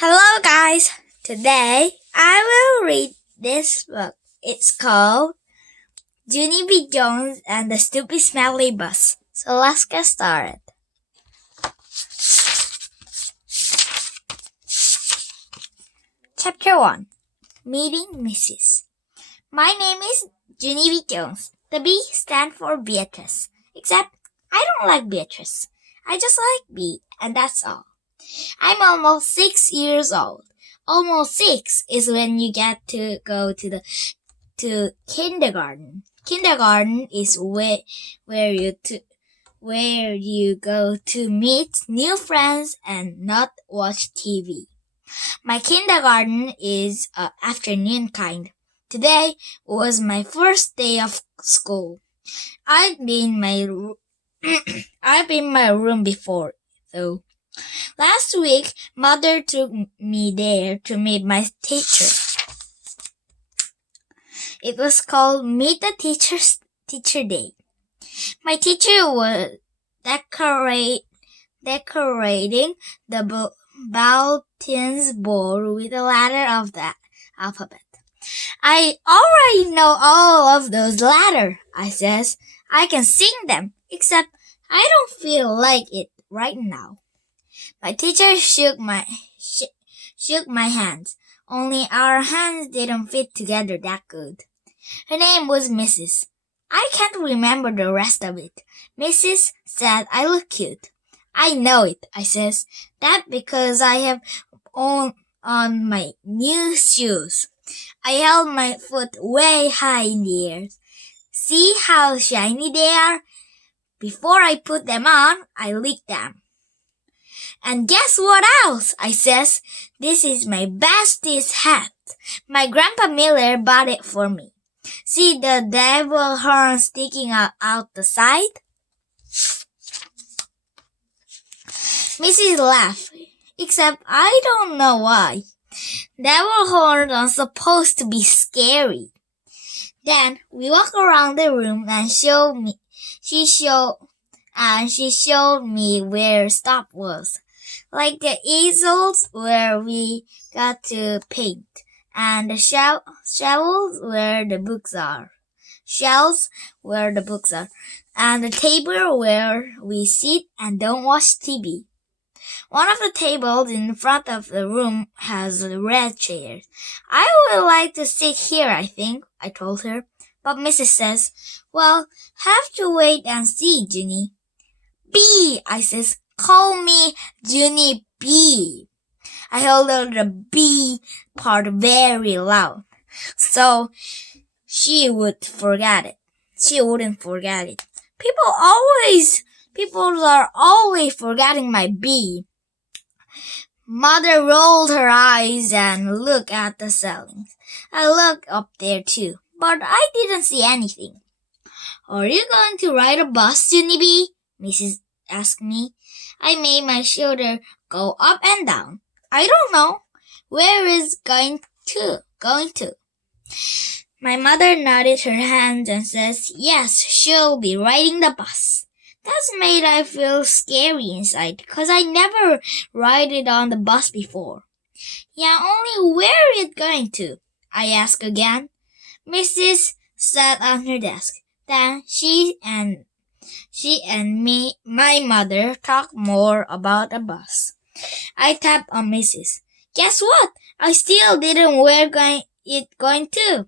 Hello guys! Today I will read this book. It's called Junie B. Jones and the Stupid Smelly Bus. So let's get started. Chapter 1. Meeting Mrs. My name is Junie B. Jones. The B stands for Beatrice. Except I don't like Beatrice. I just like B, and that's all. I'm almost 6 years old. Almost 6 is when you get to go to kindergarten. Kindergarten is where you go to meet new friends and not watch TV. My kindergarten is afternoon kind. Today was my first day of school. I've been in my room before, though. Last week, Mother took me there to meet my teacher. It was called Meet the Teacher Day. My teacher was decorating the bulletin's board with the letter of the alphabet. I already know all of those letters, I says. I can sing them, except I don't feel like it right now. My teacher shook my hands, only our hands didn't fit together that good. Her name was Mrs. I can't remember the rest of it. Mrs. said I look cute. I know it, I says. That because I have on my new shoes. I held my foot way high in the air. See how shiny they are? Before I put them on, I licked them. And guess what else? I says. This is my bestest hat. My Grandpa Miller bought it for me. See the devil horn sticking out the side? Mrs. laughed, except I don't know why. Devil horns are supposed to be scary. Then we walked around the room and she showed me where stop was. Like the easels where we got to paint, and the shelves where the books are, and the table where we sit and don't watch TV. One of the tables in front of the room has red chairs. I would like to sit here, I think, I told her. But Mrs. says, well, have to wait and see, Junie. B, I says. Call me Junie B. I held out the B part very loud, so she wouldn't forget it. People are always forgetting my B. Mother rolled her eyes and looked at the ceilings. I looked up there too, but I didn't see anything. Are you going to ride a bus, Junie B? Mrs. asked me. I made my shoulder go up and down. I don't know. Where is going to? My mother nodded her head and says, yes, she'll be riding the bus. That's made I feel scary inside, because I never rided on the bus before. Yeah, only where is it going to? I asked again. Mrs. sat on her desk. Then she and my mother talked more about a bus. I tapped on Mrs. Guess what? I still didn't where it going to.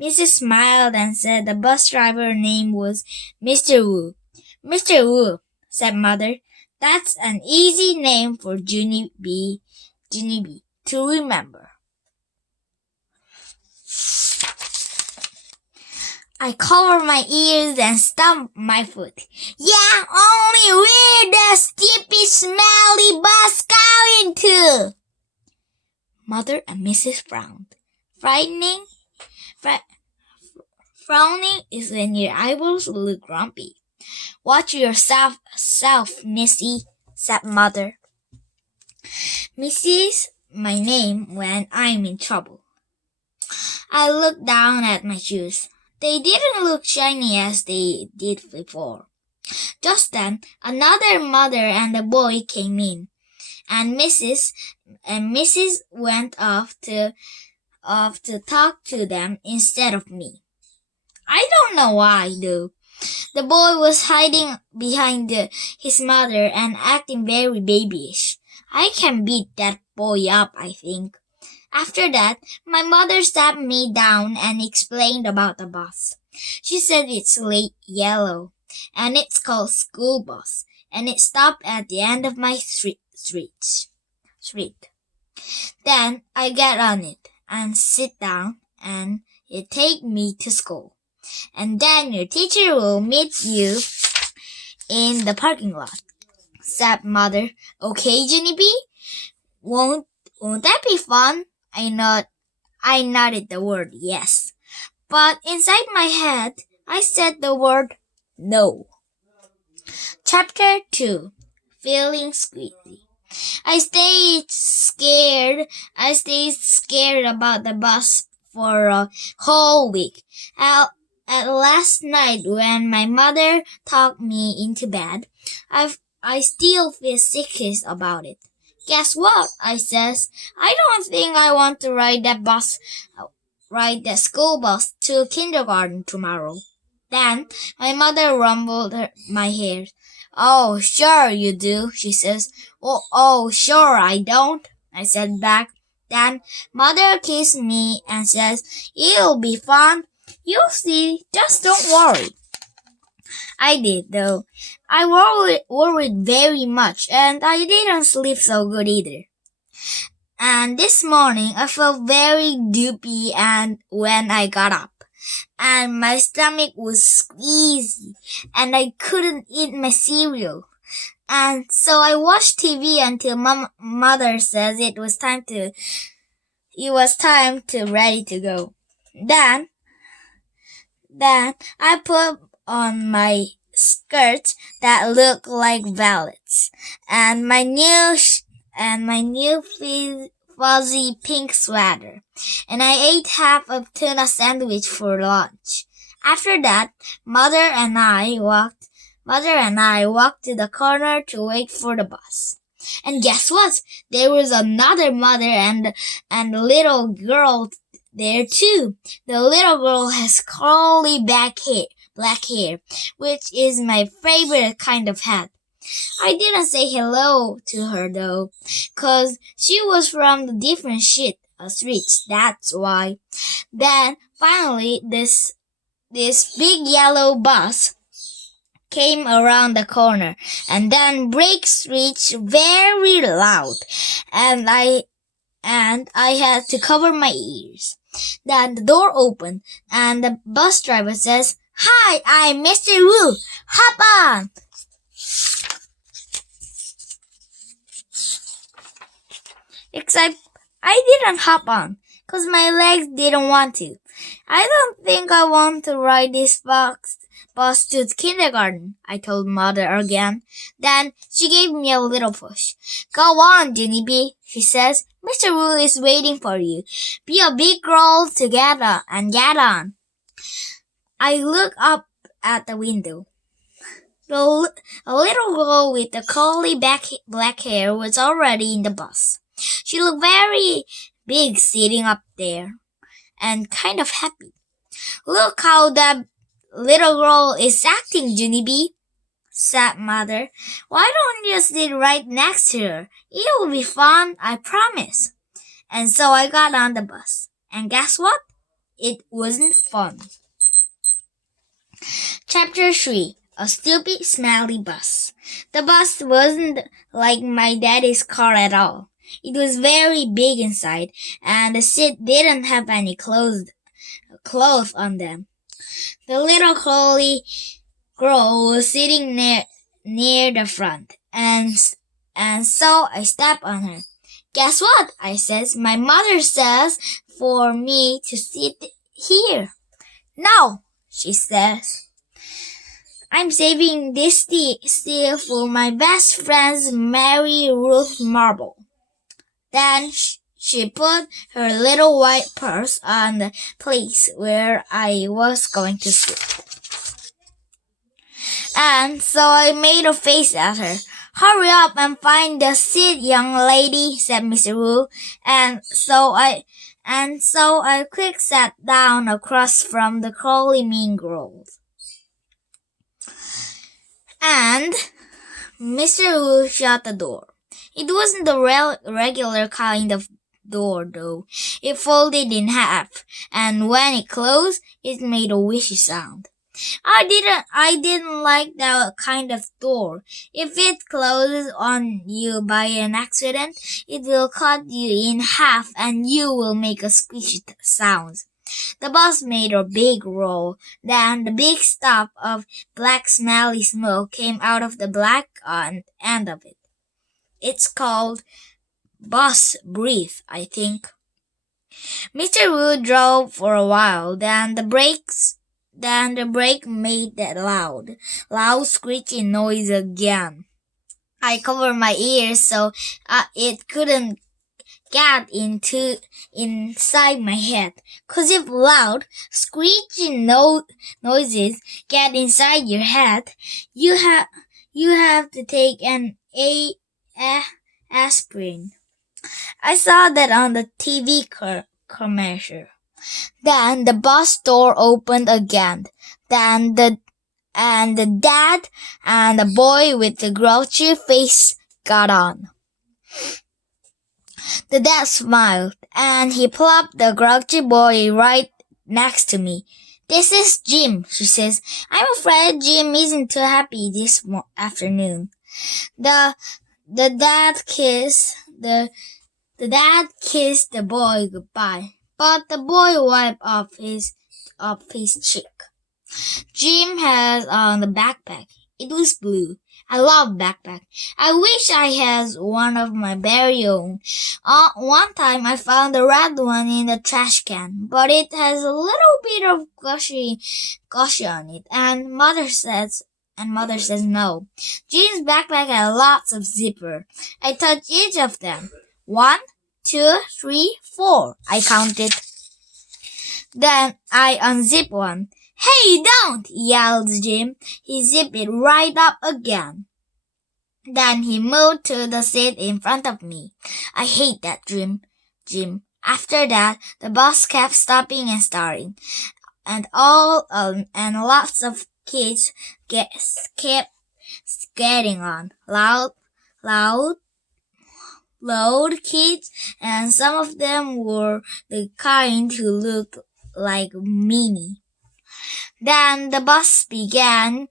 Mrs. smiled and said the bus driver name was Mr. Wu. Mr. Wu, said Mother. That's an easy name for Junie B to remember. I covered my ears and stomped my foot. Yeah, only where the stupid smelly bus going to? Mother and Mrs. frowned. Frowning is when your eyeballs look grumpy. Watch yourself, Missy, said Mother. Missy's my name when I'm in trouble. I looked down at my shoes. They didn't look shiny as they did before. Just then, another mother and a boy came in. and Mrs. went off to talk to them instead of me. I don't know why, though. The boy was hiding behind his mother and acting very babyish. I can beat that boy up, I think. After that, my mother sat me down and explained about the bus. She said it's late yellow, and it's called school bus, and it stopped at the end of my street. Then I get on it and sit down, and it take me to school. And then your teacher will meet you in the parking lot, said Mother. Okay, Junie B? Won't that be fun? I nodded the word yes. But inside my head, I said the word no. Chapter 2. Feeling squeaky. I stayed scared about the bus for a whole week. At last night, when my mother tucked me into bed, I still feel sickish about it. Guess what? I says. I don't think I want to ride that school bus to kindergarten tomorrow. Then my mother rumbled my hair. Oh, sure you do, she says. Oh, sure I don't, I said back. Then Mother kissed me and says, it'll be fun. You'll see, just don't worry. I did, though. I worried very much, and I didn't sleep so good either. And this morning, I felt very droopy and when I got up. And my stomach was squeezy, and I couldn't eat my cereal. And so I watched TV until Mother says it was time to ready to go. Then I put on my skirts that looked like violets, and my new fuzzy pink sweater, and I ate half a tuna sandwich for lunch. After that, Mother and I walked to the corner to wait for the bus. And guess what? There was another mother and a little girl there too. The little girl has curly black hair, which is my favorite kind of hat. I didn't say hello to her though, 'cause she was from the different streets, that's why. Then finally this big yellow bus came around the corner, and then brakes screeched very loud, and I had to cover my ears. Then the door opened, and the bus driver says, "Hi, I'm Mr. Wu. Hop on." Except I didn't hop on, 'cause my legs didn't want to. I don't think I want to ride this bus to kindergarten, I told Mother again. Then she gave me a little push. Go on, Junie B, she says. Mr. Wu is waiting for you. Be a big girl together and get on. I looked up at the window. A little girl with the curly black hair was already in the bus. She looked very big sitting up there and kind of happy. Look how that little girl is acting, Junie B, said Mother. Why don't you sit right next to her? It will be fun, I promise. And so I got on the bus. And guess what? It wasn't fun. Chapter 3. A stupid, smelly bus. The bus wasn't like my daddy's car at all. It was very big inside, and the seat didn't have any clothes on them. The little curly girl was sitting near the front, and so I stepped on her. Guess what? I says. My mother says for me to sit here. No, she says. I'm saving this steal for my best friend's Mary Ruth Marble. Then she put her little white purse on the place where I was going to sit. And so I made a face at her. "Hurry up and find the seat, young lady," said Mr. Wu, and so I quick sat down across from the crawly mean girls. And Mr. Wu shut the door. It wasn't the regular kind of door, though. It folded in half, and when it closed, it made a wishy sound. I didn't like that kind of door. If it closes on you by an accident, it will cut you in half and you will make a squishy sound. The bus made a big roll. Then the big stuff of black smelly smoke came out of the black end of it. It's called bus breath, I think. Mr. Wu drove for a while, then the brake made that loud screeching noise again. I covered my ears so it couldn't get inside my head. 'Cause if loud, screeching noises get inside your head, you have to take an aspirin. I saw that on the TV commercial. Then the bus door opened again. Then the dad and the boy with the grouchy face got on. The dad smiled, and he plopped the grouchy boy right next to me. "This is Jim," she says. "I'm afraid Jim isn't too happy this afternoon." The dad kissed the boy goodbye, but the boy wiped off his cheek. Jim had on a backpack. It was blue. I love backpack. I wish I had one of my very own. One time I found a red one in the trash can, but it has a little bit of gushy on it, and Mother says no. Jim's backpack had lots of zipper. I touched each of them. 1, 2, 3, 4. I counted. Then I unzipped one. "Hey, don't!" yelled Jim. He zipped it right up again. Then he moved to the seat in front of me. I hate that Jim. After that, the bus kept stopping and starting, and lots of kids kept getting on. Loud kids, and some of them were the kind who looked like Minnie. Then the bus began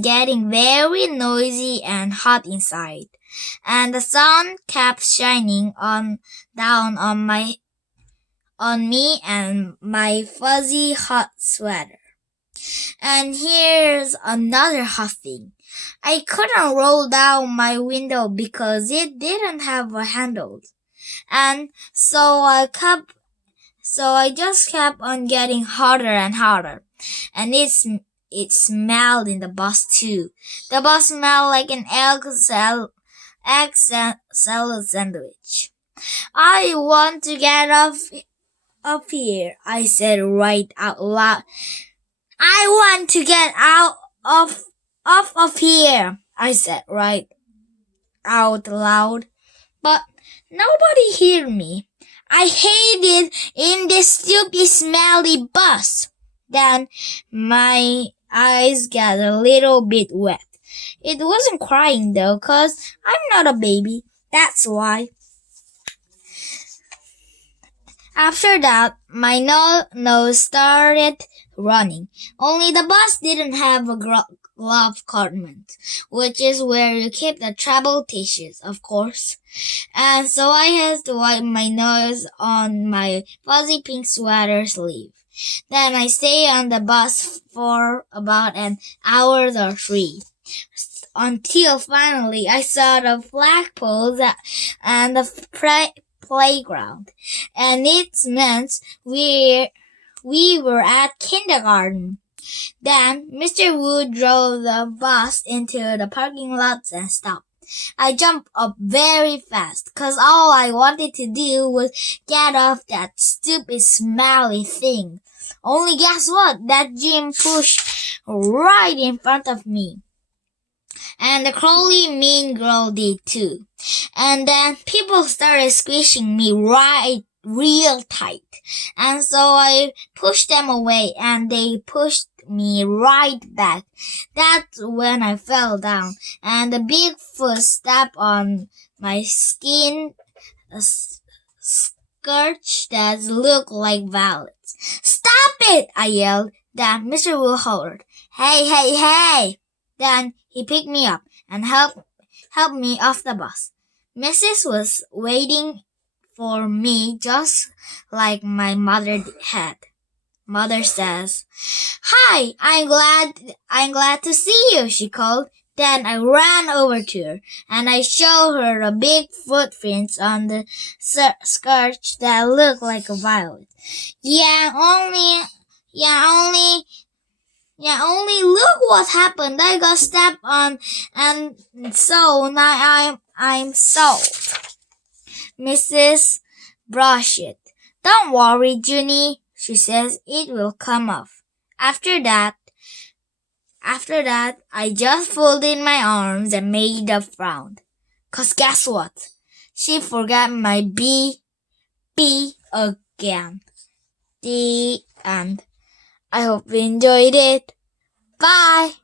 getting very noisy and hot inside, and the sun kept shining down on me and my fuzzy hot sweater. And here's another hot thing. I couldn't roll down my window because it didn't have a handle. And so I just kept on getting hotter and hotter. And it smelled in the bus too. The bus smelled like an egg salad sandwich. "I want to get off here," I said right out loud. "I want to get off of here," I said right out loud. But nobody heard me. I hated in this stupid smelly bus. Then my eyes got a little bit wet. It wasn't crying though, 'cause I'm not a baby. That's why. After that, my nose started running. Only the bus didn't have a glove compartment, which is where you keep the travel tissues, of course. And so I had to wipe my nose on my fuzzy pink sweater sleeve. Then I stayed on the bus for about an hour or 3, until finally I saw the flagpoles and the playground, and it meant we were at kindergarten. Then Mr. Wu drove the bus into the parking lot and stopped. I jumped up very fast, 'cause all I wanted to do was get off that stupid smelly thing. Only guess what? That Jim pushed right in front of me. And the crawly mean girl did too. And then people started squishing me real tight. And so I pushed them away and they pushed me right back. That's when I fell down and the big foot stepped on my skin, a scourge that looked like violets. "Stop it!" I yelled. Then Mr. Wu hollered, "Hey, hey, hey!" Then he picked me up and helped me off the bus. Mrs. was waiting for me just like my mother had. Mother says, "Hi, I'm glad to see you," she called. Then I ran over to her and I showed her a big footprints on the skirt that looked like a violet. Only look what happened. I got stepped on and so now I'm sold. Mrs. brushed it. "Don't worry, Junie," she says, "it will come off." After that, I just folded my arms and made a frown. 'Cause guess what? She forgot my B again. The end. I hope you enjoyed it. Bye.